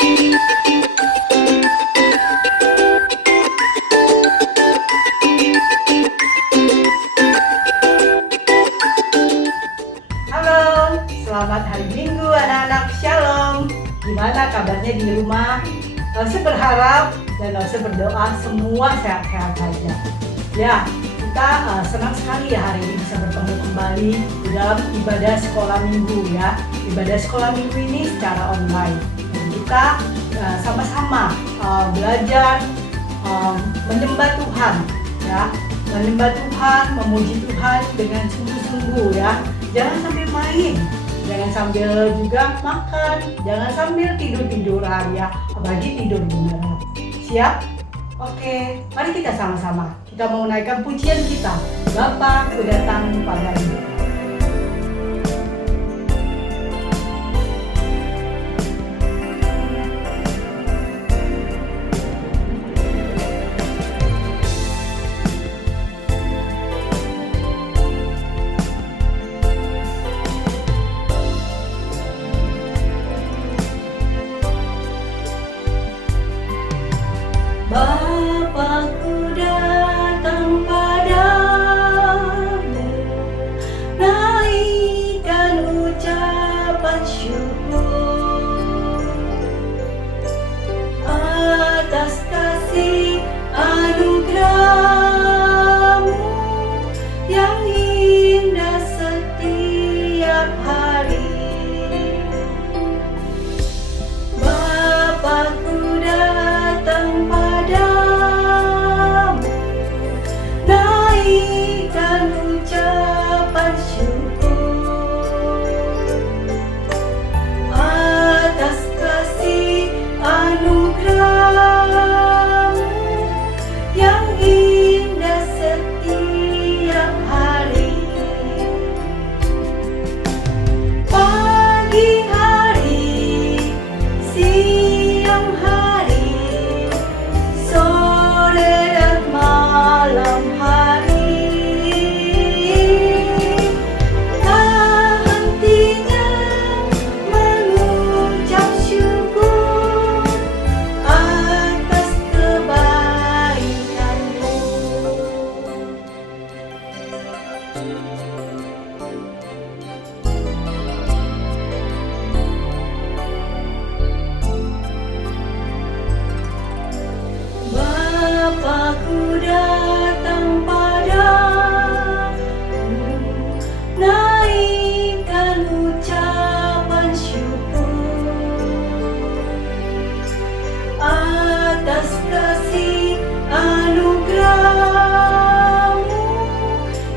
Halo, selamat hari Minggu anak-anak, Shalom. Gimana kabarnya di rumah? Saya berharap dan saya berdoa semua sehat-sehat saja. Ya, kita senang sekali ya hari ini bisa bertemu kembali di dalam ibadah sekolah minggu ya. Ibadah sekolah minggu ini secara online. Dan kita sama-sama belajar menyembah Tuhan ya. Menyembah Tuhan, memuji Tuhan dengan sungguh-sungguh ya. Jangan sambil main, jangan sambil juga makan, jangan sambil tidur-tiduran ya, apalagi tidur beneran. Siap? Oke, mari kita sama-sama. Kita mau naikkan pujian kita. Bapa, ku datang padamu. Bapa-Ku datang padamu, naikkan ucapan syukur atas kasih anugerah-Mu yang indah setiap hari. Bapa-Ku datang padamu, naikkan ucapan syukur atas kasih anugerah-Mu yang indah setiap hari. Pagi hari, siang hari, sore dan malam hari, tak hentinya mengucap syukur atas kebaikan-Mu. Bapa-Ku datang padamu, naikkan ucapan syukur atas kasih anugerah-Mu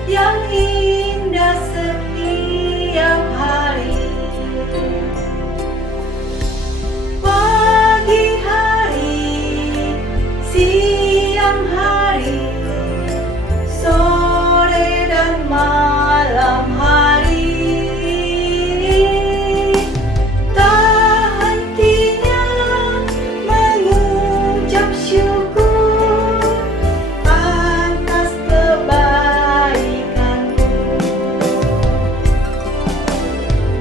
yang indah setiap hari. Pagi hari, siang hari, sore dan malam hari, tak hentinya mengucap syukur atas kebaikan-Mu.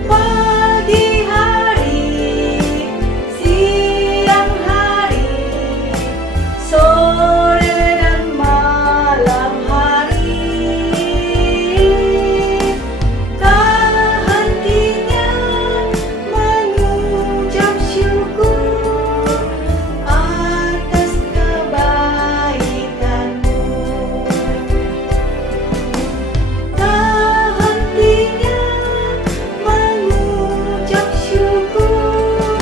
Pagi hari, siang hari, sore dan malam hari, tak hentinya mengucap syukur atas kebaikan-Mu. Tak hentinya mengucap syukur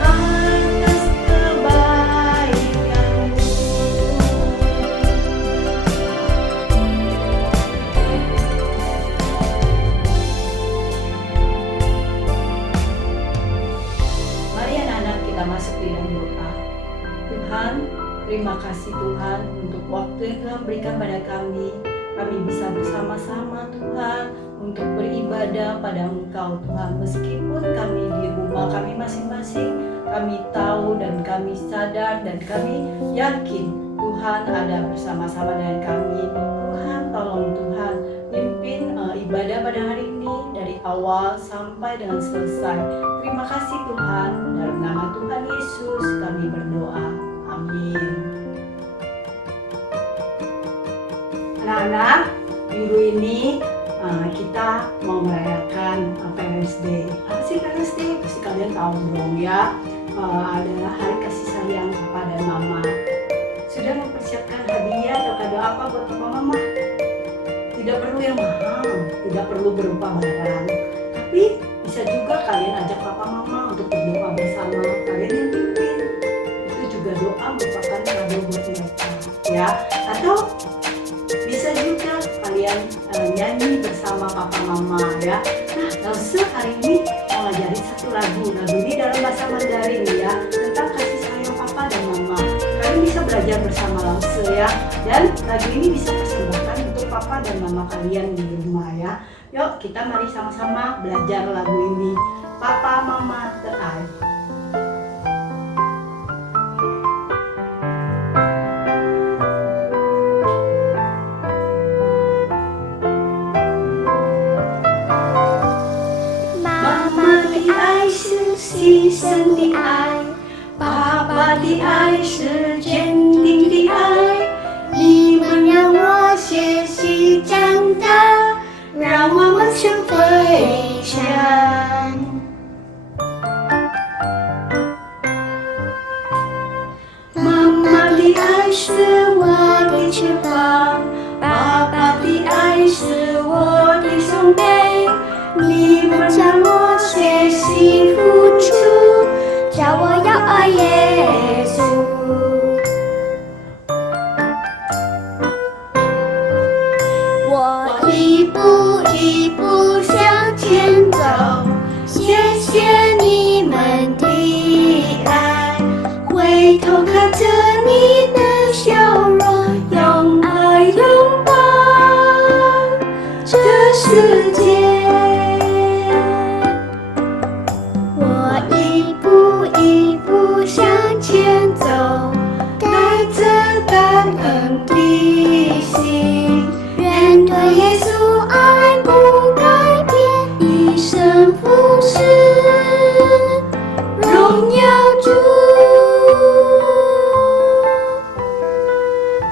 atas kebaikan-Mu. Mari anak-anak kita masuk di dalam doa. Tuhan, terima kasih Tuhan untuk waktu yang Tuhan berikan pada kami. Kami bisa bersama-sama Tuhan untuk beribadah pada Engkau Tuhan. Meskipun kami di rumah kami masing-masing, kami tahu dan kami sadar dan kami yakin Tuhan ada bersama-sama dengan kami. Tuhan tolong Tuhan pimpin ibadah pada hari ini dari awal sampai dengan selesai. Terima kasih Tuhan, dalam nama Tuhan Yesus kami berdoa. Amin. Anak-anak, minggu ini kita mau merayakan Parents Day. Apa sih Parents Day? Pasti kalian tahu dong ya. Adalah hari kasih sayang papa dan mama. Sudah mempersiapkan hadiah atau kado apa buat papa mama? Tidak perlu yang mahal, tidak perlu berupa barang. Tapi bisa juga kalian ajak papa mama untuk berdoa bersama. Kalian yang pimpin. Itu juga doa merupakan kado buat mereka, ya. Atau bisa juga kalian nyanyi bersama papa mama, ya. Nah, Lause hari ini mau ngajarin satu lagu. Lagu ini dalam bahasa Mandarin, ya, tentang kasih sayang papa dan mama. Kalian bisa belajar bersama Lause, ya. Dan lagu ini bisa persembahkan untuk papa dan mama kalian di rumah, ya. Yuk kita mari sama-sama belajar lagu ini. Papa Mama Terai.妈妈的爱是牺牲的爱，爸爸的爱是坚定的爱。你们让我学习长大，让我们学飞翔。妈妈的爱是我的翅膀，爸爸的爱是我的双臂。你们让我学习付出，叫我要爱耶稣。我一步一步向前走，谢谢你们的爱。回头看着你的笑容，用爱拥抱这世界。我一步一步向前走，带着感恩的心，愿对耶稣爱不改变，一生服侍，荣耀主。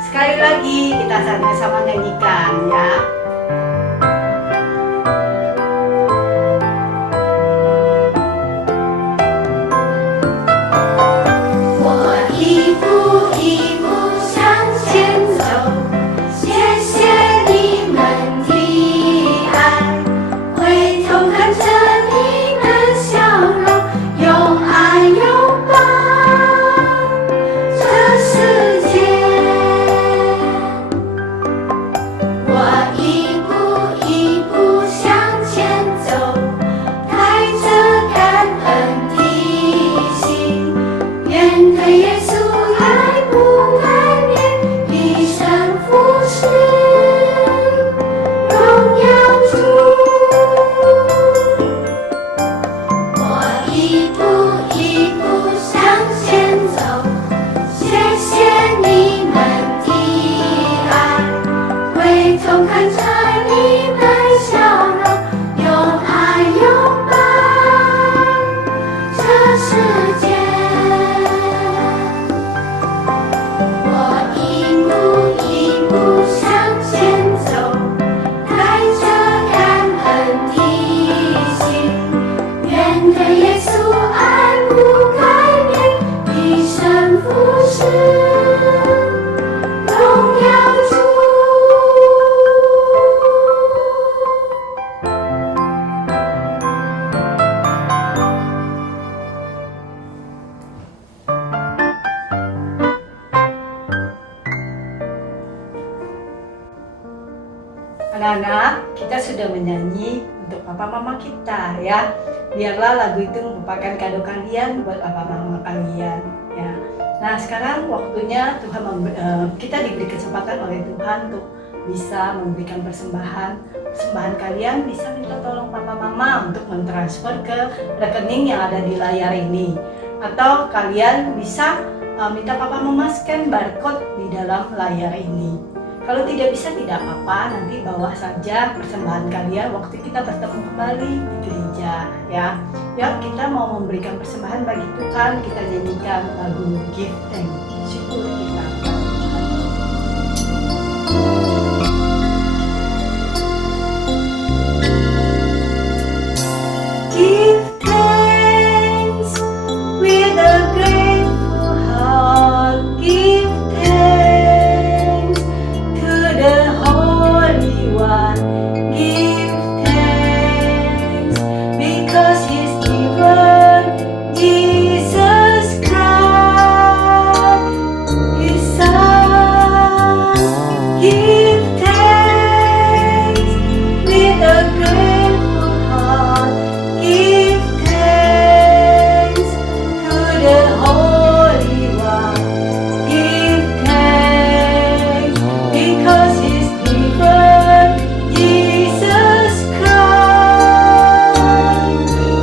Sekali lagi kita sama-sama nyanyikan, ya. Anak-anak, kita sudah menyanyi untuk papa mama kita, ya. Biarlah lagu itu merupakan kado kalian buat papa mama kalian, ya. Nah, sekarang waktunya kita diberi kesempatan oleh Tuhan untuk bisa memberikan persembahan. Persembahan kalian bisa minta tolong papa mama untuk mentransfer ke rekening yang ada di layar ini. Atau kalian bisa minta papa mama scan barcode di dalam layar ini. Kalau tidak bisa tidak apa-apa, nanti bawa saja persembahan kalian waktu kita bertemu kembali di gereja ya. Ya, kita mau memberikan persembahan bagi Tuhan, kita nyanyikan lagu Give Thanks, syukur kita. Give thanks with a grateful heart. Give thanks to the Holy One. Give thanks because He's given Jesus Christ, His Son. Give thanks with a grateful heart. Give thanks to the Holy One. Give thanks because He's given Jesus Christ,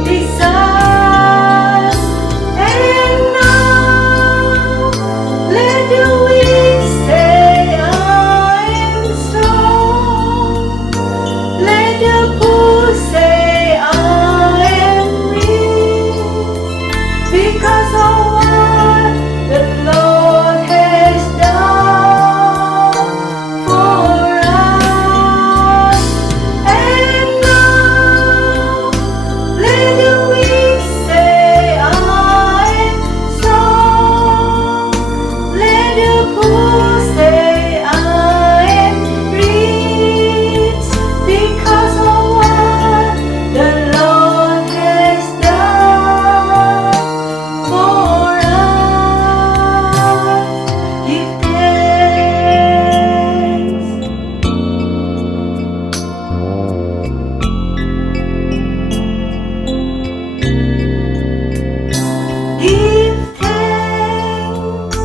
His Son. And now let the weak say, I am strong. Let the poor say, I am rich, because of what the Lord has done for us. And now let the weak say, I am strong. Let the poor say, I am rich, because of what the Lord has done for us. Give thanks. Give thanks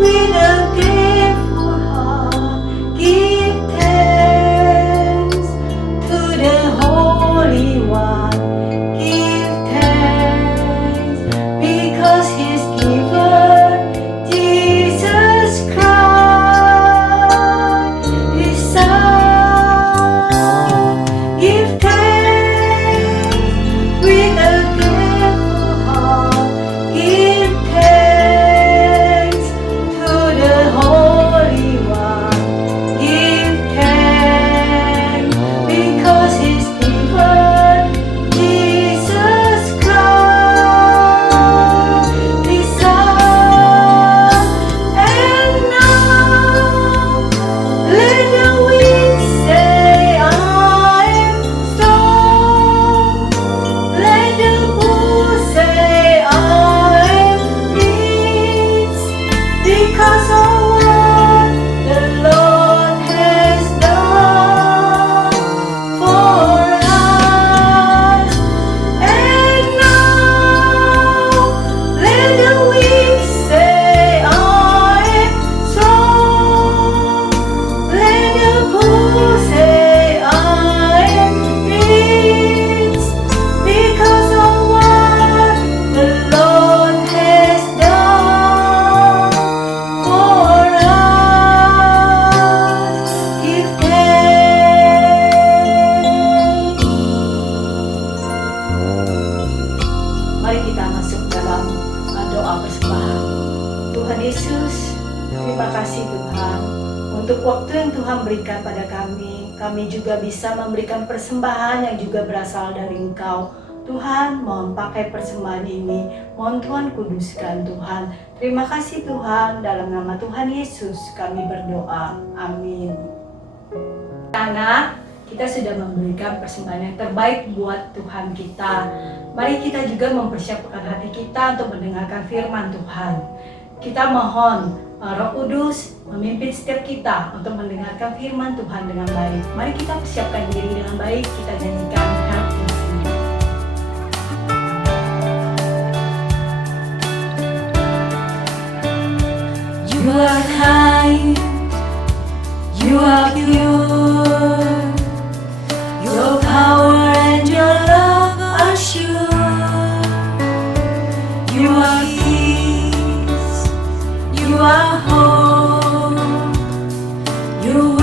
with a grateful heart. Give thanks to the Holy One. Give thanks because He's given Jesus Christ, His Son. Give thanks with a grateful heart. Give thanks to the Holy One. Give thanks because He's given Jesus Christ, His Son. And now let the weak say, I am strong. Let the poor say, I am rich, because of what the Lord has done for us. And now let the weak say, I am strong. Let the poor say, I am rich, because of what the Lord has done for us. Give thanks. Mari kita masuk dalam doa persembahan. Tuhan Yesus, terima kasih Tuhan untuk waktu yang Tuhan berikan pada kami. Kami juga bisa memberikan persembahan yang juga berasal dari Engkau. Tuhan, mohon pakai persembahan ini. Mohon Tuhan kuduskan Tuhan. Terima kasih Tuhan, dalam nama Tuhan Yesus kami berdoa. Amin. Karena kita sudah memberikan persembahan yang terbaik buat Tuhan kita. Mari kita juga mempersiapkan hati kita untuk mendengarkan firman Tuhan. Kita mohon Roh Kudus memimpin setiap kita untuk mendengarkan firman Tuhan dengan baik. Mari kita persiapkan diri dengan baik. Kita nyanyikan Help Me Sing. You are kind, you are pure. Your power and your love are sure. You are peace, you are hope. Your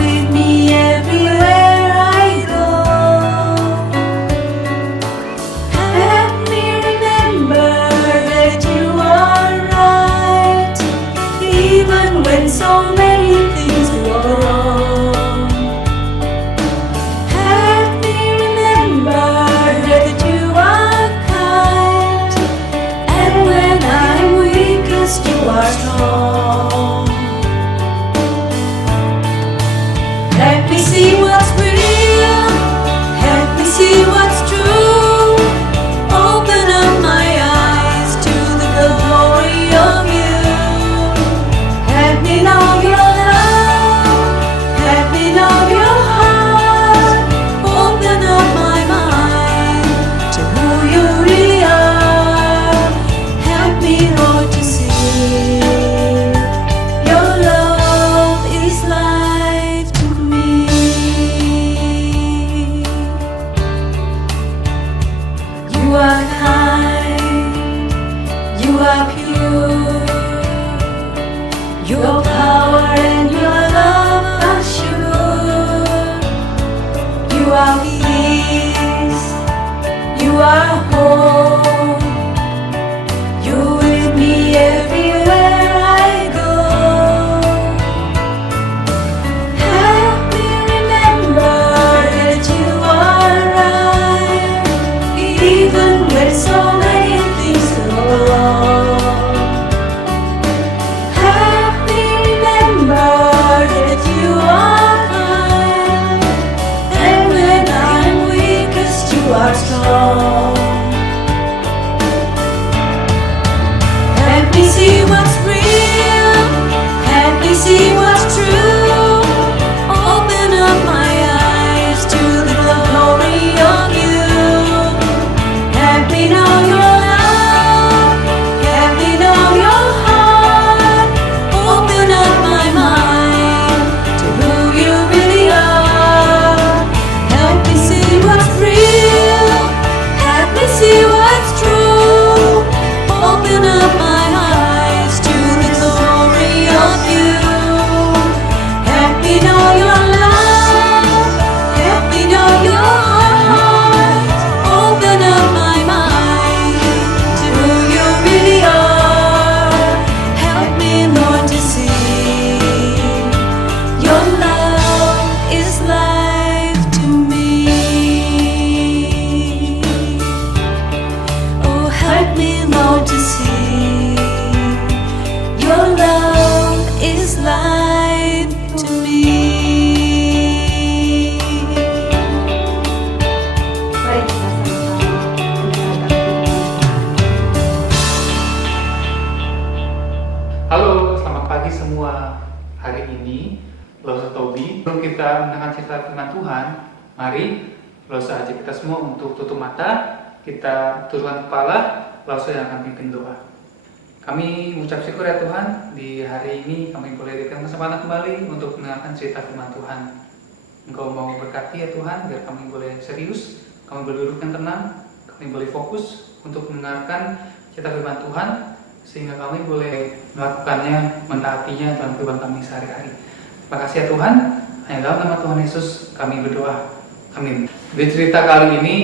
home. You're with me everywhere I go. Help me remember that you are right, even when so many things go wrong. Help me remember that you are kind, and when I'm weakest, you are strong. Help me see what's real, help me see what's true. Open up my eyes to the glory of you. Help me know your love, help me know your heart. Open up my mind to who you really are. Help me see what's real, help me see what's true. Open up my eyes to the glory of you. Help me know your love, help me know your heart. Open up my mind to who you really are. Help me, Lord, to see your love is life to me. Oh, help me, Lord, to see your love is life to me. Baik, kita sama-sama mendengarkan firman. Halo, selamat pagi semua. Hari ini, Losa Tobi, sebelum kita mendengar cerita firman Tuhan, mari Losa ajak kita semua untuk tutup mata, kita turunkan kepala, Losa yang akan pimpin doa. Kami mengucap syukur ya Tuhan, di hari ini kami boleh diberikan kesempatan kembali untuk mendengarkan cerita firman Tuhan. Engkau mau berkati ya Tuhan, biar kami boleh serius, kami boleh duduk yang tenang, kami boleh fokus untuk mendengarkan cerita firman Tuhan, sehingga kami boleh melakukannya, mentaatinya dalam kehidupan kami sehari-hari. Terima kasih ya Tuhan, hanya dalam nama Tuhan Yesus kami berdoa. Amin. Di cerita kali ini,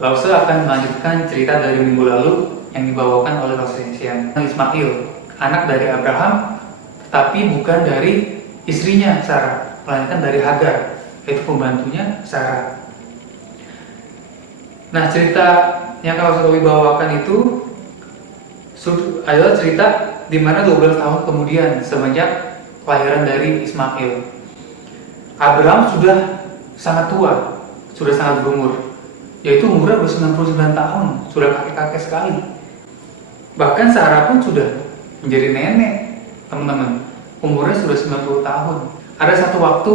Lause akan melanjutkan cerita dari minggu lalu yang dibawakan oleh Lause Ismail, anak dari Abraham, tetapi bukan dari istrinya Sarah, melainkan dari Hagar, yaitu pembantunya Sarah. Nah, cerita yang Lause bawakan itu adalah cerita di mana 12 tahun kemudian semenjak kelahiran dari Ismail, Abraham sudah sangat tua, sudah sangat berumur, yaitu umurnya sudah 99 tahun, sudah kakek-kakek sekali. Bahkan Sarah pun sudah menjadi nenek, teman-teman, umurnya sudah 90 tahun. Ada satu waktu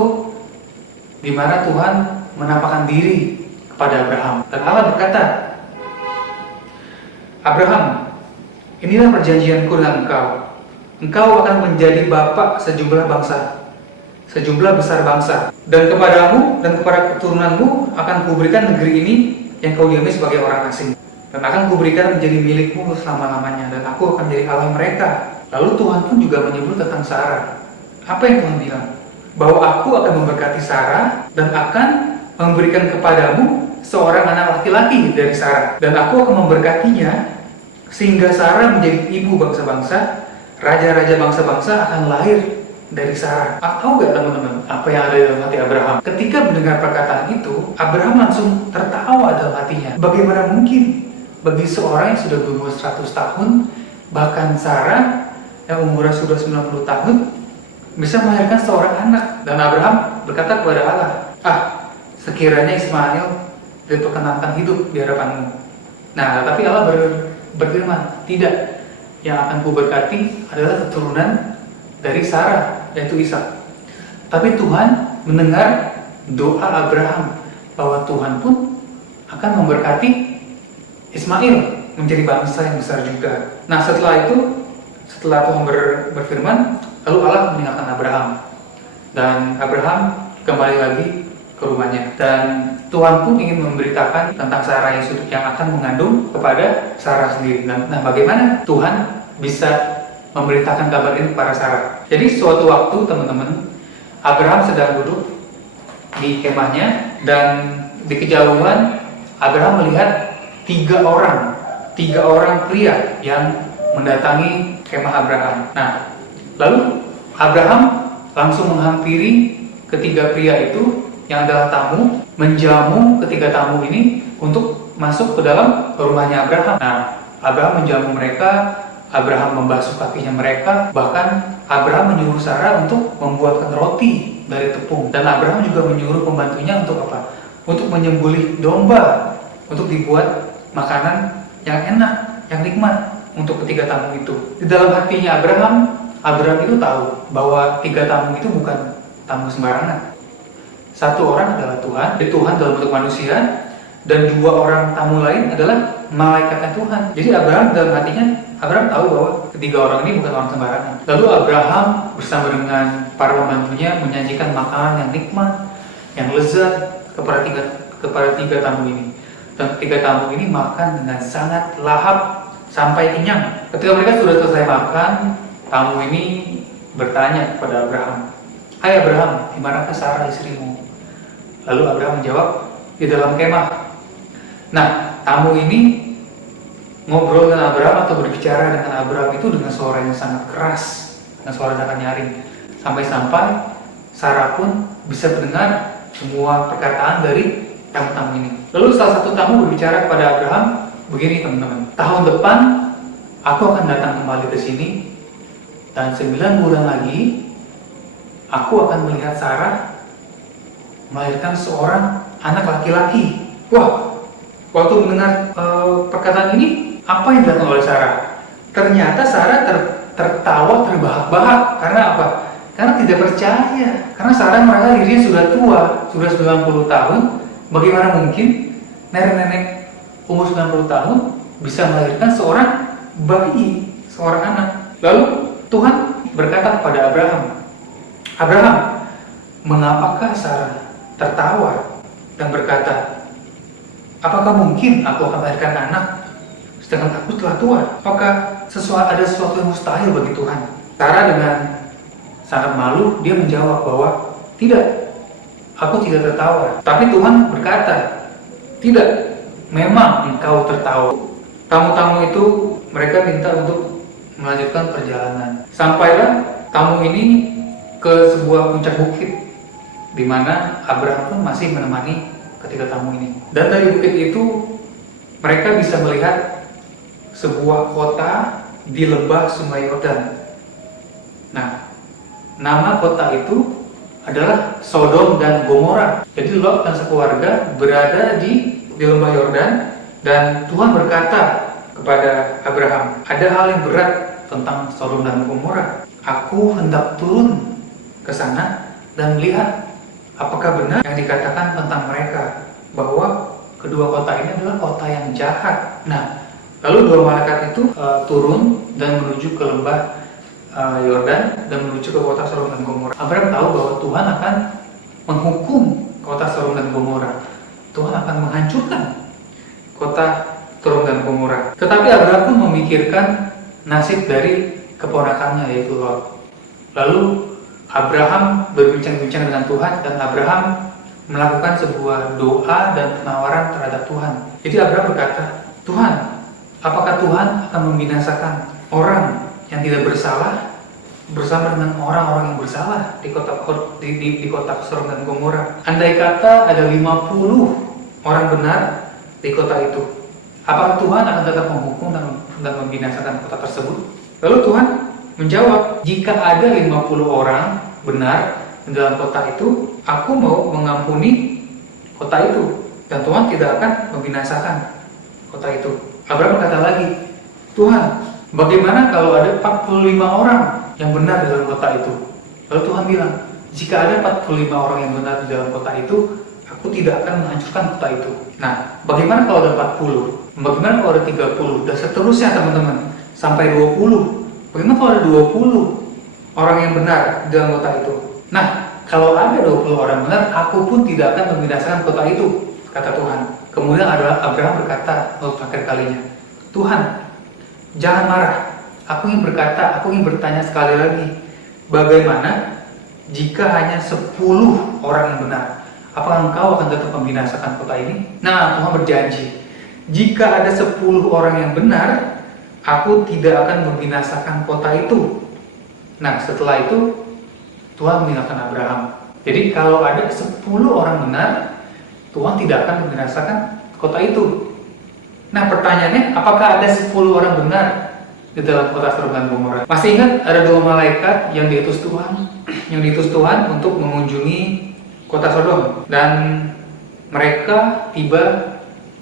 di mana Tuhan menampakkan diri kepada Abraham, dan Allah berkata, Abraham, inilah perjanjianku dengan engkau. Engkau akan menjadi bapak sejumlah bangsa, sejumlah besar bangsa. Dan kepadamu dan kepada keturunanmu akan kuberikan negeri ini yang kau diami sebagai orang asing. Dan akan kuberikan menjadi milikmu selama-lamanya. Dan aku akan menjadi Allah mereka. Lalu Tuhan pun juga menyebut tentang Sarah. Apa yang Tuhan bilang? Bahwa aku akan memberkati Sarah dan akan memberikan kepadamu seorang anak laki-laki dari Sarah. Dan aku akan memberkatinya sehingga Sarah menjadi ibu bangsa-bangsa, raja-raja bangsa-bangsa akan lahir dari Sarah. Tahu gak teman-teman apa yang ada dalam hati Abraham? Ketika mendengar perkataan itu, Abraham langsung tertawa dalam hatinya. Bagaimana mungkin bagi seorang yang sudah berumur 100 tahun, bahkan Sarah yang umurnya sudah 90 tahun, bisa melahirkan seorang anak? Dan Abraham berkata kepada Allah, sekiranya Ismail diperkenankan hidup di hadapanmu. Nah, tapi Allah berfirman, tidak, yang akan kuberkati adalah keturunan dari Sarah, yaitu Ishak. Tapi Tuhan mendengar doa Abraham bahwa Tuhan pun akan memberkati Ismail menjadi bangsa yang besar juga. Nah, setelah itu, setelah Tuhan berfirman, lalu Allah meninggalkan Abraham, dan Abraham kembali lagi ke rumahnya. Dan Tuhan pun ingin memberitakan tentang Sarah yang akan mengandung kepada Sarah sendiri. Nah, bagaimana Tuhan bisa memberitakan kabar ini kepada Sarah? Jadi suatu waktu teman-teman, Abraham sedang duduk di kemahnya, dan di kejauhan Abraham melihat tiga orang pria yang mendatangi kemah Abraham. Nah, lalu Abraham langsung menghampiri ketiga pria itu yang adalah tamu, menjamu ketiga tamu ini untuk masuk ke dalam rumahnya Abraham. Nah, Abraham menjamu mereka, Abraham membasuh kakinya mereka, bahkan Abraham menyuruh Sarah untuk membuatkan roti dari tepung. Dan Abraham juga menyuruh pembantunya untuk apa? Untuk menyembelih domba, untuk dibuat makanan yang enak, yang nikmat untuk ketiga tamu itu. Di dalam hatinya Abraham itu tahu bahwa tiga tamu itu bukan tamu sembarangan. Satu orang adalah Tuhan, Tuhan dalam bentuk manusia, dan dua orang tamu lain adalah malaikatnya Tuhan. Jadi Abraham dalam hatinya, Abraham tahu bahwa ketiga orang ini bukan orang sembarangan. Lalu Abraham bersama dengan para pembantunya menyajikan makanan yang nikmat, yang lezat kepada tiga tamu ini. Dan ketiga tamu ini makan dengan sangat lahap sampai kenyang. Ketika mereka sudah selesai makan, tamu ini bertanya kepada Abraham, "Hai Abraham, di manakah Sarah istrimu?" Lalu Abraham menjawab, "Di dalam kemah." Nah, tamu ini ngobrol dengan Abraham atau berbicara dengan Abraham itu dengan suara yang sangat keras, dengan suara sangat nyaring, sampai-sampai Sarah pun bisa mendengar semua perkataan dari tamu-tamu ini. Lalu salah satu tamu berbicara kepada Abraham, begini teman-teman, "Tahun depan aku akan datang kembali ke sini, dan 9 bulan lagi aku akan melihat Sarah melahirkan seorang anak laki-laki." Wah, waktu mendengar perkataan ini, apa yang dilakukan oleh Sarah? Ternyata Sarah tertawa terbahak-bahak. Karena apa? Karena tidak percaya. Karena Sarah merasa dirinya sudah tua, sudah 90 tahun. Bagaimana mungkin nenek-nenek umur 90 tahun bisa melahirkan seorang bayi, seorang anak? Lalu Tuhan berkata kepada Abraham, "Abraham, mengapakah Sarah tertawa dan berkata, apakah mungkin aku akan melahirkan anak sedangkan aku telah tua? Apakah ada sesuatu yang mustahil bagi Tuhan?" Sarah dengan sangat malu, dia menjawab bahwa tidak, aku tidak tertawa. Tapi Tuhan berkata, "Tidak, memang engkau tertawa." Tamu-tamu itu mereka minta untuk melanjutkan perjalanan. Sampailah tamu ini ke sebuah puncak bukit, di mana Abraham pun masih menemani ketiga tamu ini. Dan dari bukit itu mereka bisa melihat sebuah kota di lembah Sungai Yordan. Nah, nama kota itu adalah Sodom dan Gomora. Jadi Lot dan sekeluarga berada di lembah Yordan, dan Tuhan berkata kepada Abraham, "Ada hal yang berat tentang Sodom dan Gomora. Aku hendak turun ke sana dan melihat apakah benar yang dikatakan tentang mereka, bahwa kedua kota ini adalah kota yang jahat." Nah, lalu dua malaikat itu turun dan menuju ke lembah Yordan dan menuju ke kota Sodom dan Gomora. Abraham tahu bahwa Tuhan akan menghukum kota Sodom dan Gomora. Tuhan akan menghancurkan kota Sodom dan Gomora. Tetapi Abraham pun memikirkan nasib dari keponakannya, yaitu Lot. Lalu Abraham berbincang-bincang dengan Tuhan, dan Abraham melakukan sebuah doa dan penawaran terhadap Tuhan. Jadi Abraham berkata, "Tuhan, apakah Tuhan akan membinasakan orang yang tidak bersalah bersama dengan orang-orang yang bersalah di kota Sodom dan Gomora? Andai kata ada 50 orang benar di kota itu, apakah Tuhan akan tetap menghukum dan membinasakan kota tersebut?" Lalu Tuhan menjawab, "Jika ada 50 orang benar di dalam kota itu, aku mau mengampuni kota itu, dan Tuhan tidak akan membinasakan kota itu." Abraham berkata lagi, "Tuhan, bagaimana kalau ada 45 orang yang benar di dalam kota itu?" Lalu Tuhan bilang, "Jika ada 45 orang yang benar di dalam kota itu, aku tidak akan menghancurkan kota itu." Nah, bagaimana kalau ada 40? Bagaimana kalau ada 30? Dan seterusnya teman-teman, sampai 20. Bagaimana kalau ada 20 orang yang benar di dalam kota itu? Nah, kalau ada 20 orang benar, aku pun tidak akan membinasakan kota itu, kata Tuhan. Kemudian Abraham berkata untuk terakhir kalinya, "Tuhan, jangan marah. Aku ingin bertanya sekali lagi, bagaimana jika hanya 10 orang yang benar? Apakah engkau akan tetap membinasakan kota ini?" Nah, Tuhan berjanji, jika ada 10 orang yang benar, aku tidak akan membinasakan kota itu. Nah, setelah itu Tuhan meninggalkan Abraham. Jadi kalau ada 10 orang benar, Tuhan tidak akan membinasakan kota itu. Nah, pertanyaannya, apakah ada 10 orang benar di dalam kota Sodom dan Gomora? Masih ingat ada 2 malaikat yang diutus Tuhan untuk mengunjungi kota Sodom, dan mereka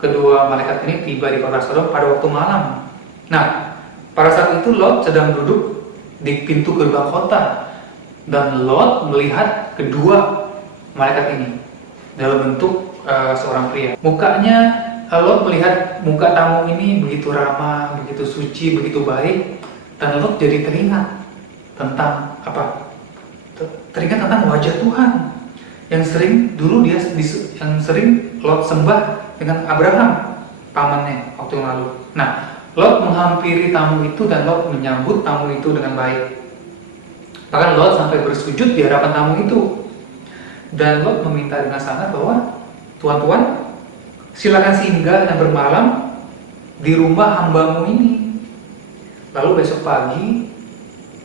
kedua malaikat ini tiba di kota Sodom pada waktu malam. Nah, pada saat itu Lot sedang duduk di pintu gerbang kota, dan Lot melihat kedua malaikat ini dalam bentuk seorang pria. Mukanya, Lot melihat muka tamu ini begitu ramah, begitu suci, begitu baik, dan Lot jadi teringat tentang apa? Teringat tentang wajah Tuhan yang sering Lot sembah dengan Abraham, pamannya waktu yang lalu. Nah, Lot menghampiri tamu itu dan Lot menyambut tamu itu dengan baik. Bahkan Lot sampai bersujud di hadapan tamu itu. Dan Lot meminta dengan sangat bahwa, Tuan-tuan, silakan singgah dan bermalam di rumah hambamu ini. Lalu besok pagi,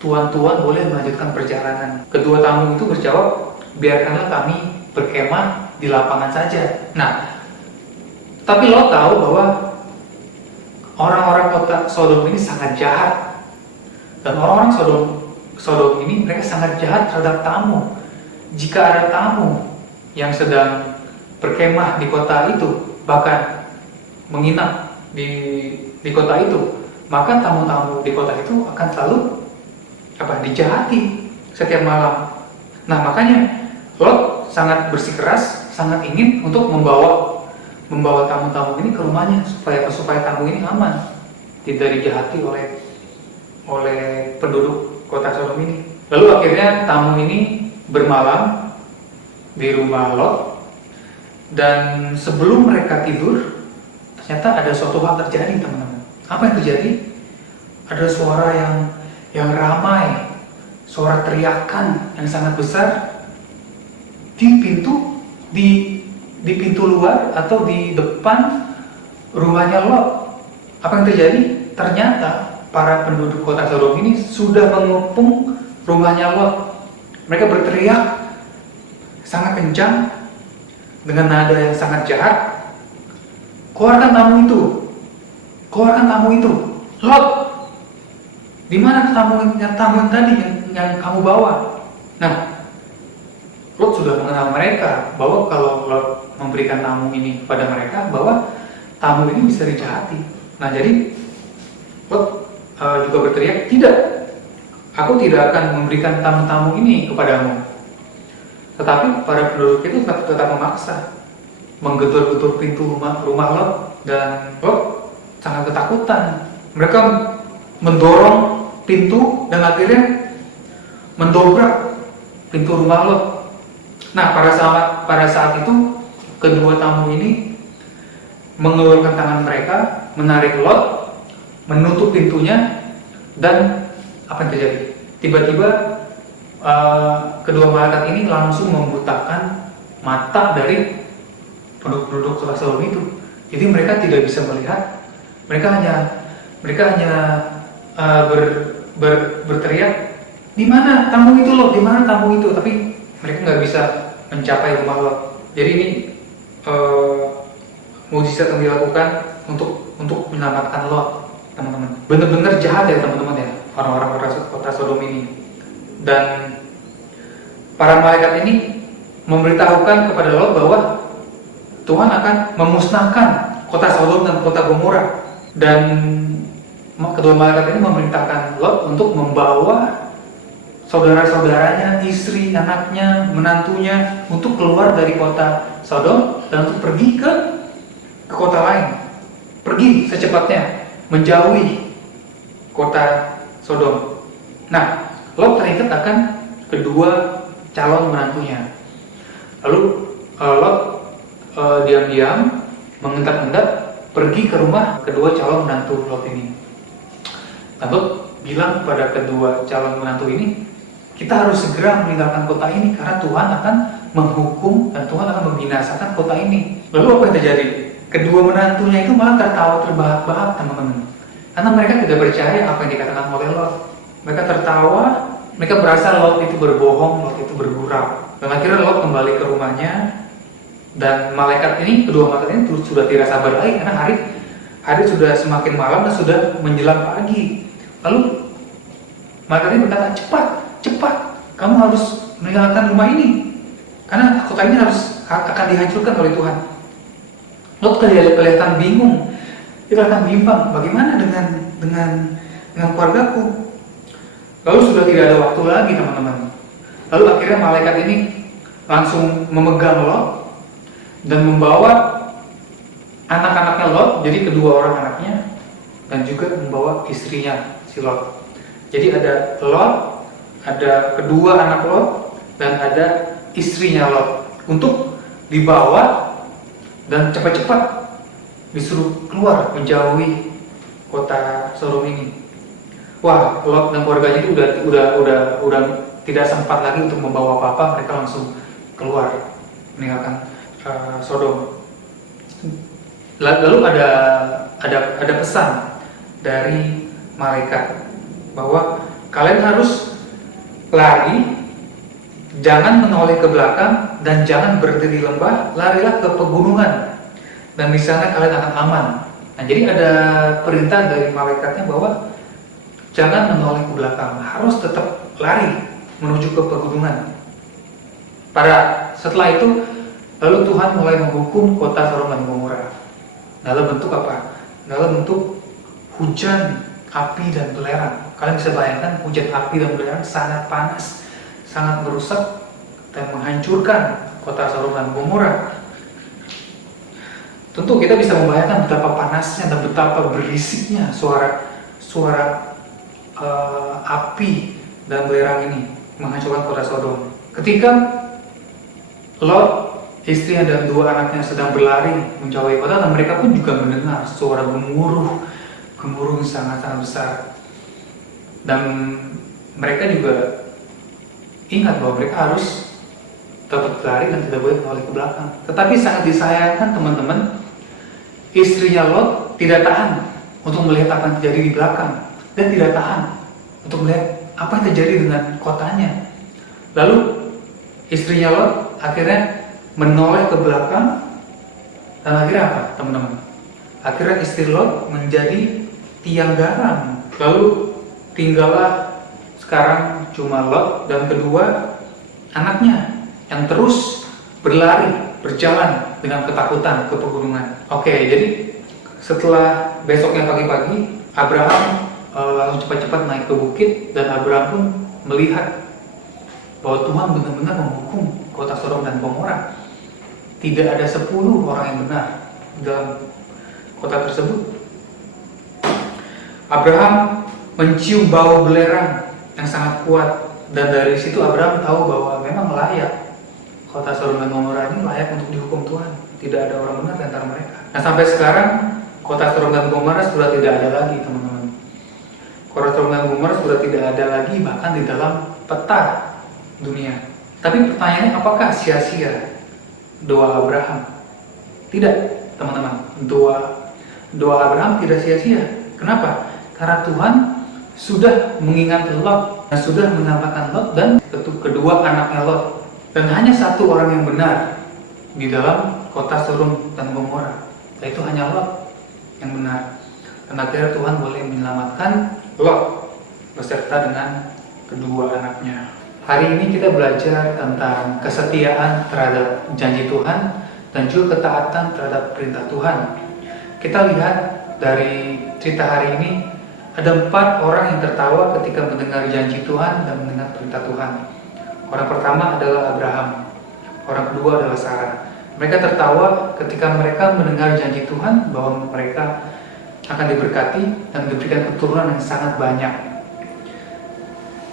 tuan-tuan boleh melanjutkan perjalanan. Kedua tamu itu berjawab, biarkanlah kami berkemah di lapangan saja. Nah, tapi Lot tahu bahwa orang-orang kota Sodom ini sangat jahat. Dan orang-orang Sodom ini mereka sangat jahat terhadap tamu. Jika ada tamu yang sedang berkemah di kota itu, bahkan menginap di kota itu, maka tamu-tamu di kota itu akan selalu dijahati setiap malam. Nah, makanya Lot sangat bersikeras, sangat ingin untuk membawa tamu-tamu ini ke rumahnya supaya tamu ini aman, tidak dijahati oleh penduduk kota Sodom ini. Lalu akhirnya tamu ini bermalam di rumah Lot. Dan sebelum mereka tidur, ternyata ada suatu hal terjadi, teman-teman. Apa yang terjadi? Ada suara yang ramai, suara teriakan yang sangat besar di pintu luar atau di depan rumahnya Lot. Apa yang terjadi? Ternyata para penduduk kota Sodom ini sudah mengepung rumahnya Lot. Mereka berteriak sangat kencang dengan nada yang sangat jahat. Keluarkan tamu itu, Lot. Di mana tamu yang tadi yang kamu bawa? Nah, Lot sudah mengenal mereka bahwa kalau Lot memberikan tamu ini pada mereka, bahwa tamu ini bisa dijahati. Nah, jadi Lot juga berteriak, tidak, aku tidak akan memberikan tamu-tamu ini kepadamu. Tetapi para penduduk itu tetap memaksa, menggedor-gedor pintu rumah Lot, dan Lot sangat ketakutan. Mereka mendorong pintu dan akhirnya mendobrak pintu rumah Lot. Nah, pada saat itu kedua tamu ini mengeluarkan tangan mereka, menarik Lot, menutup pintunya, dan apa yang terjadi? Tiba-tiba kedua malaikat ini langsung membutakan mata dari penduduk kota Sodom itu. Jadi mereka tidak bisa melihat. Mereka hanya berteriak, di mana tamu itu Lot? Di mana tamu itu? Tapi mereka nggak bisa mencapai rumah Lot. Jadi ini mukjizat yang dilakukan untuk menyelamatkan Lot, teman-teman. Benar-benar jahat ya, teman-teman ya, orang-orang kota Sodom ini. Dan para malaikat ini memberitahukan kepada Lot bahwa Tuhan akan memusnahkan kota Sodom dan kota Gomora. Dan kedua malaikat ini memerintahkan Lot untuk membawa saudara-saudaranya, istri, anaknya, menantunya untuk keluar dari kota Sodom dan untuk pergi ke kota lain. Pergi secepatnya, menjauhi kota Sodom. Nah, Lot teringat akan kedua calon menantunya. Lalu Lot diam-diam mengendap-endap pergi ke rumah kedua calon menantu Lot ini. Dan Lot bilang kepada kedua calon menantu ini, kita harus segera meninggalkan kota ini karena Tuhan akan menghukum dan Tuhan akan membinasakan kota ini. Lalu apa yang terjadi? kedua menantunya itu malah tertawa terbahak-bahak, teman-teman. Karena mereka tidak percaya apa yang dikatakan oleh Lot. Mereka tertawa, mereka berasa Lot itu berbohong, Lot itu bergurau. Dan akhirnya Lot kembali ke rumahnya, dan kedua malaikat ini sudah tidak sabar lagi karena hari sudah semakin malam dan sudah menjelang pagi. Lalu malaikat ini berkata, cepat, kamu harus meninggalkan rumah ini, karena kota ini akan dihancurkan oleh Tuhan. Lot kelihatan bingung, kelihatan bimbang, bagaimana dengan keluargaku? Lalu sudah tidak ada waktu lagi, teman-teman. Lalu akhirnya malaikat ini langsung memegang Lot dan membawa anak-anaknya Lot, jadi kedua orang anaknya, dan juga membawa istrinya si Lot. Jadi ada Lot, ada kedua anak Lot, dan ada istrinya Lot untuk dibawa dan cepat-cepat disuruh keluar menjauhi kota Sodom ini. Wah, Lot dan keluarganya itu udah tidak sempat lagi untuk membawa apa-apa, mereka langsung keluar meninggalkan Sodom. Lalu ada pesan dari malaikat bahwa kalian harus lari, jangan menoleh ke belakang, dan jangan berhenti di lembah, larilah ke pegunungan, dan di sana kalian akan aman. Nah, jadi ada perintah dari malaikatnya bahwa jangan menoleh ke belakang, harus tetap lari menuju ke pegunungan. Setelah itu, lalu Tuhan mulai menghukum kota Sodom dan Gomora. Dalam bentuk apa? Dalam bentuk hujan, api, dan belerang. Kalian bisa bayangkan hujan, api, dan belerang sangat panas, sangat merusak dan menghancurkan kota Sodom dan Gomora. Tentu kita bisa membayangkan betapa panasnya dan betapa berisiknya suara api dan belerang ini menghancurkan kota Sodom. Ketika Lot, istrinya, dan dua anaknya sedang berlari menjauhi kota, dan mereka pun juga mendengar suara gemuruh yang sangat-sangat besar. Dan mereka juga ingat bahwa mereka harus tetap berlari dan tidak boleh menoleh ke belakang. Tetapi sangat disayangkan, teman-teman, istrinya Lot tidak tahan untuk melihat apa yang terjadi di belakang, dan tidak tahan untuk melihat apa yang terjadi dengan kotanya. Lalu istrinya Lot akhirnya menoleh ke belakang, dan akhirnya apa, teman-teman? Akhirnya istri Lot menjadi tiang garam. Lalu tinggallah sekarang cuma Lot dan kedua anaknya yang terus berjalan dengan ketakutan ke pegunungan. Oke, jadi setelah besoknya pagi-pagi, Abraham langsung cepat-cepat naik ke bukit, dan Abraham pun melihat bahwa Tuhan benar-benar menghukum kota Sodom dan Gomora. Tidak ada 10 orang yang benar dalam kota tersebut. Abraham mencium bau belerang yang sangat kuat, dan dari situ Abraham tahu bahwa memang layak kota Sodom dan Gomora ini layak untuk dihukum Tuhan. Tidak ada orang benar di antara mereka. Nah, sampai sekarang kota Sodom dan Gomora sudah tidak ada lagi, teman-teman. Kota Sodom dan Gomora sudah tidak ada lagi bahkan di dalam peta dunia. Tapi pertanyaannya, apakah sia-sia doa Abraham? Tidak, teman-teman. Doa Abraham tidak sia-sia. Kenapa? Karena Tuhan sudah mengingat Lot, dan sudah menyelamatkan Lot dan kedua anaknya Lot. Dan hanya satu orang yang benar di dalam kota Sodom dan Gomora, yaitu hanya Lot yang benar. Dan akhirnya Tuhan boleh menyelamatkan Lot beserta dengan kedua anaknya. Hari ini kita belajar tentang kesetiaan terhadap janji Tuhan dan juga ketaatan terhadap perintah Tuhan. Kita lihat dari cerita hari ini, ada 4 orang yang tertawa ketika mendengar janji Tuhan dan mendengar perintah Tuhan. Orang pertama adalah Abraham, orang kedua adalah Sarah. Mereka tertawa ketika mereka mendengar janji Tuhan bahwa mereka akan diberkati dan diberikan keturunan yang sangat banyak.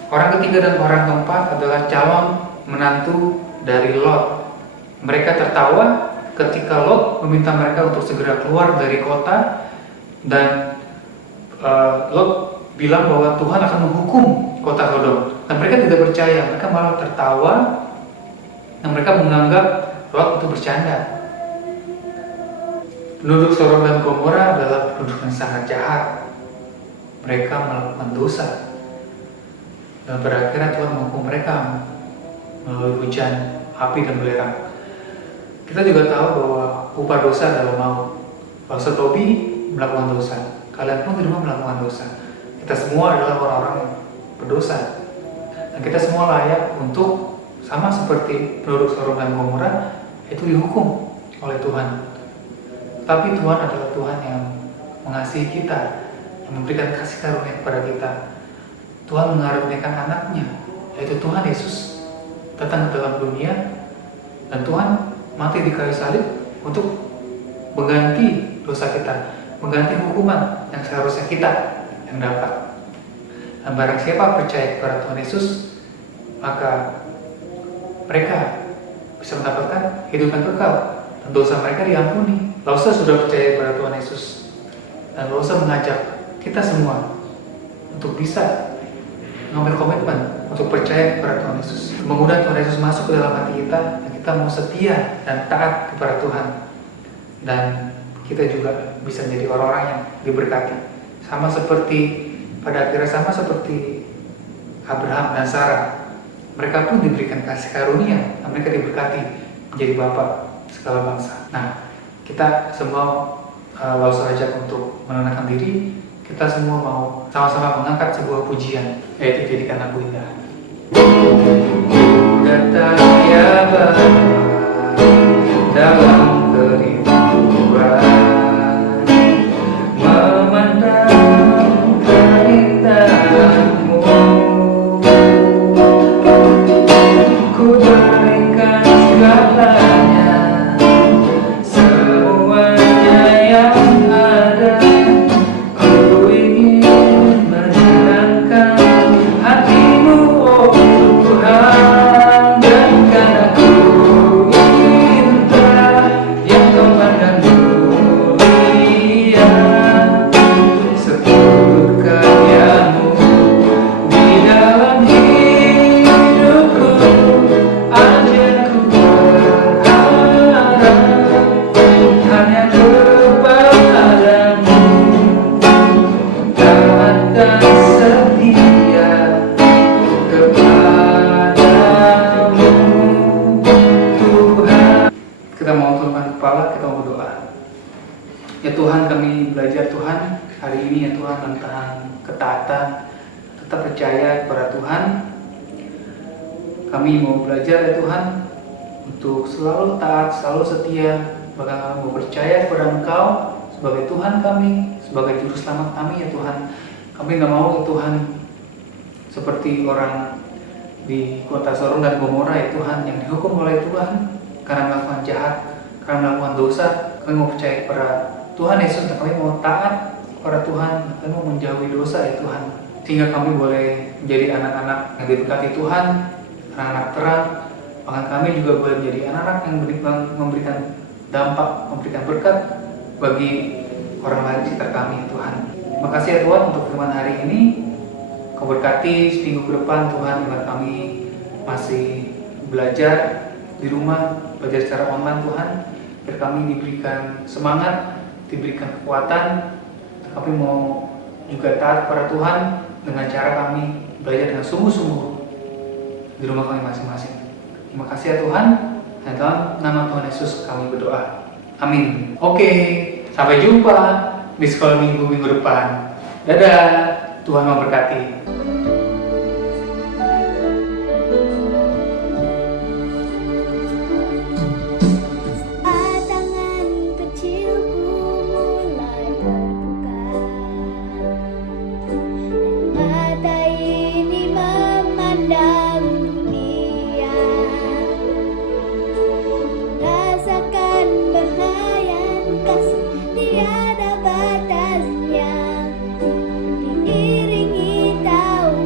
Orang ketiga dan orang keempat adalah calon menantu dari Lot. Mereka tertawa ketika Lot meminta mereka untuk segera keluar dari kota, dan Lot bilang bahwa Tuhan akan menghukum kota Sodom. Dan mereka tidak percaya, mereka malah tertawa, dan mereka menganggap Lot itu bercanda. Penduduk Sodom dan Gomora adalah penduduk yang sangat jahat. Mereka melakukan dosa. Dan pada akhirnya Tuhan menghukum mereka melalui hujan, api, dan belerang. Kita juga tahu bahwa upah dosa adalah maut. Bangsa Tobi melakukan dosa. Kalian pun di rumah melakukan dosa. Kita semua adalah orang-orang yang berdosa. Dan kita semua layak untuk sama seperti penduduk Sodom dan Gomora itu dihukum oleh Tuhan. Tapi Tuhan adalah Tuhan yang mengasihi kita, yang memberikan kasih karunia kepada kita. Tuhan mengaruniakan anaknya, yaitu Tuhan Yesus, datang ke dalam dunia, dan Tuhan mati di kayu salib untuk mengganti dosa kita, mengganti hukuman yang seharusnya kita yang dapat. Dan barang siapa percaya kepada Tuhan Yesus, maka mereka bisa mendapatkan hidup yang kekal dan dosa mereka diampuni. Lausa sudah percaya kepada Tuhan Yesus, dan Lausa mengajak kita semua untuk bisa mengambil komitmen untuk percaya kepada Tuhan Yesus, mengundang Tuhan Yesus masuk ke dalam hati kita, dan kita mau setia dan taat kepada Tuhan, dan kita juga bisa menjadi orang-orang yang diberkati, sama seperti pada akhirnya sama seperti Abraham dan Sarah. Mereka pun diberikan kasih karunia, dan mereka diberkati menjadi bapak segala bangsa. Nah, kita semua Lausa ajak untuk menenangkan diri. Kita semua mau sama-sama mengangkat sebuah pujian, yaitu Jadikan Aku Indah. Datang ya Bapa dalam kerinduan, memandang keindahan-Mu. Ku berikan segalanya, semuanya yang ada. Ku ingin menyenangkan hati-Mu, oh Tuhan. Jadikan aku indah, yang Kau pandang mulia, seluruh karya-Mu di dalam hidupku. Aja ku berharap hanya kepada-Mu, taat dan setia kepada-Mu, Tuhan. Kita mau tundukkan kepala, kita mau berdoa. Ya Tuhan, kami belajar Tuhan hari ini ya Tuhan tentang ketaatan, tetap percaya kepada Tuhan. Kami mau belajar ya Tuhan untuk selalu taat, selalu setia, bahkan kami mau percaya kepada Engkau sebagai Tuhan kami, sebagai Juru Selamat kami ya Tuhan. Kami nggak mau ya Tuhan seperti orang di kota Sodom dan Gomora ya Tuhan, yang dihukum oleh Tuhan karena melakukan jahat, karena melakukan dosa. Kami mau percaya kepada Tuhan Yesus, dan kami mau taat kepada Tuhan, kami mau menjauhi dosa ya Tuhan, sehingga kami boleh menjadi anak-anak yang diberkati Tuhan, anak-anak terang. Bahkan kami juga boleh menjadi anak-anak yang memberikan dampak, memberikan berkat bagi orang lain di sekitar kami Tuhan. Terima kasih ya Tuhan untuk firman hari ini. Kau berkati seminggu ke depan Tuhan, dimana kami masih belajar di rumah, belajar secara online Tuhan, biar kami diberikan semangat, diberikan kekuatan. Kami mau juga taat kepada Tuhan dengan cara kami belajar dengan sungguh-sungguh di rumah kami masing-masing. Terima kasih ya Tuhan, dan dalam nama Tuhan Yesus kami berdoa. Amin. Oke, sampai jumpa di sekolah minggu depan. Dadah, Tuhan memberkati. Tangan kecilku mulai terbuka, mata ini memandang dunia, rasakan bahaya kasih tiada batasnya, diiringi tawa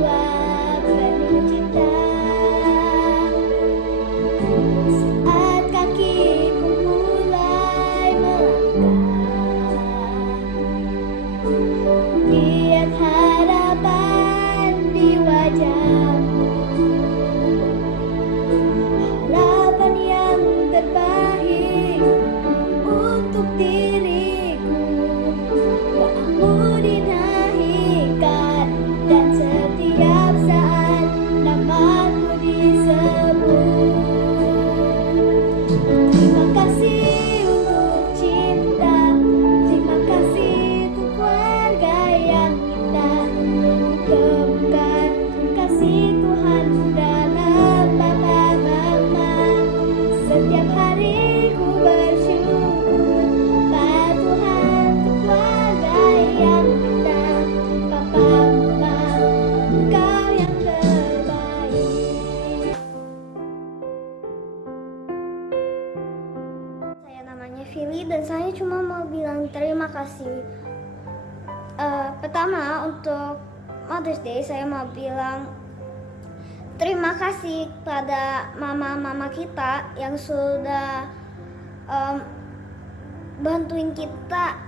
Pertama, untuk Mother's Day saya mau bilang terima kasih pada mama-mama kita yang sudah bantuin kita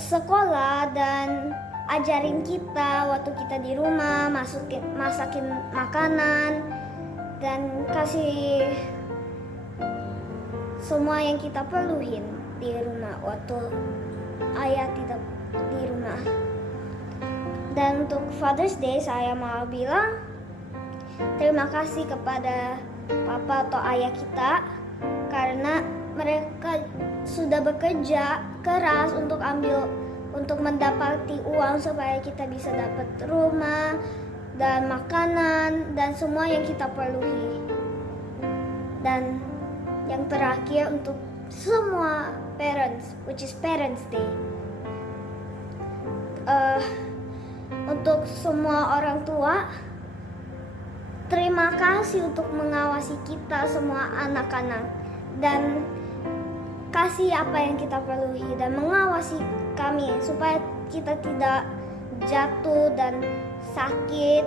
sekolah dan ajarin kita waktu kita di rumah, masakin makanan dan kasih semua yang kita perluin di rumah waktu ayah tidak di rumah. Dan untuk Father's Day saya mau bilang terima kasih kepada papa atau ayah kita karena mereka sudah bekerja keras untuk mendapati uang supaya kita bisa dapat rumah dan makanan dan semua yang kita perluin. Dan yang terakhir untuk semua parents, which is Parents Day. Untuk semua orang tua, terima kasih untuk mengawasi kita semua anak-anak dan kasih apa yang kita perlu dan mengawasi kami supaya kita tidak jatuh dan sakit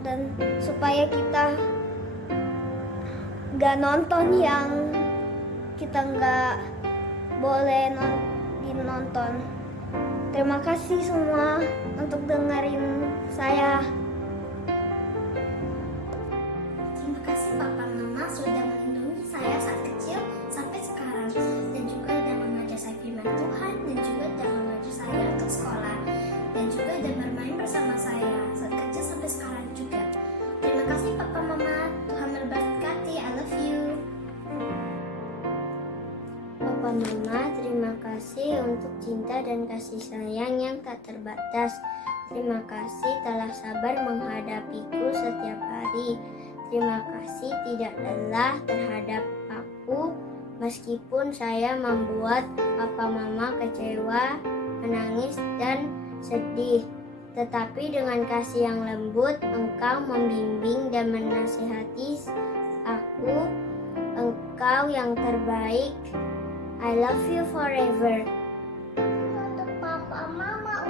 dan supaya kita gak nonton yang kita gak boleh nonton. Terima kasih semua untuk dengerin saya. Terima kasih Papa Mama sudah melindungi saya saat kecil sampai sekarang, dan juga sudah mengajar saya firman Tuhan, dan juga sudah mengajar saya untuk sekolah, dan juga sudah bermain bersama saya saat kecil sampai sekarang juga. Terima kasih Papa Mama, Tuhan memberkati. I love you. Papa Mama, terima kasih untuk cinta dan kasih sayang yang tak terbatas. Terima kasih telah sabar menghadapiku setiap hari. Terima kasih tidak lelah terhadap aku meskipun saya membuat Papa Mama kecewa, menangis dan sedih. Tetapi dengan kasih yang lembut, Engkau membimbing dan menasihati aku. Engkau yang terbaik. I love you forever. Untuk Papa Mama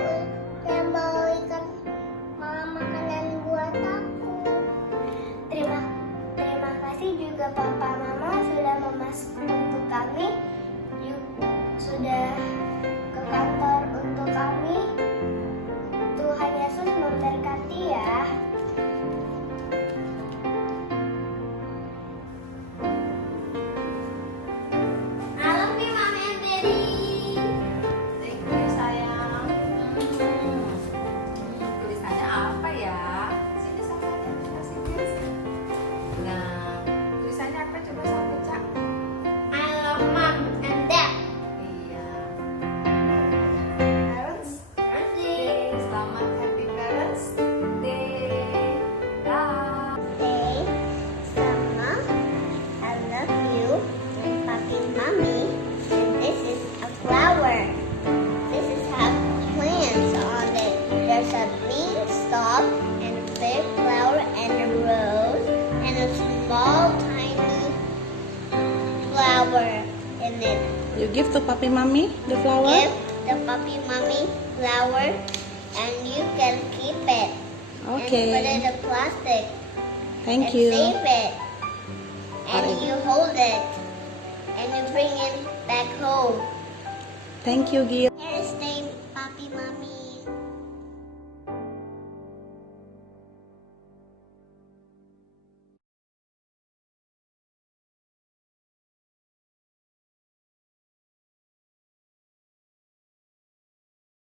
yang bawakan makanan buat aku. Terima kasih juga Papa Mama sudah memasak untuk kami, sudah ke kantor untuk kami. Tuhan Yesus memberkati ya. I love you, Mama and Daddy. Thank you sayang. Tulisannya apa ya? Sini sama kasih tulis. Nah, tulisannya apa coba sama baca? I love Mom and Dad. Iya. Parents Day. Selamat Happy Parents Day. Dah. Say, Sama, I love you, and Papi Mommy. And this is a flower. This is have plants on it. There's a beanstalk and a big flower and a rose and a small tiny flower in it. You give to Papi Mommy the flower? Give the Papi Mommy flower and you can keep it. And put it Okay. in plastic. Thank and you. save it. And Alright. you hold it. And you bring it back home. Thank you, Gil.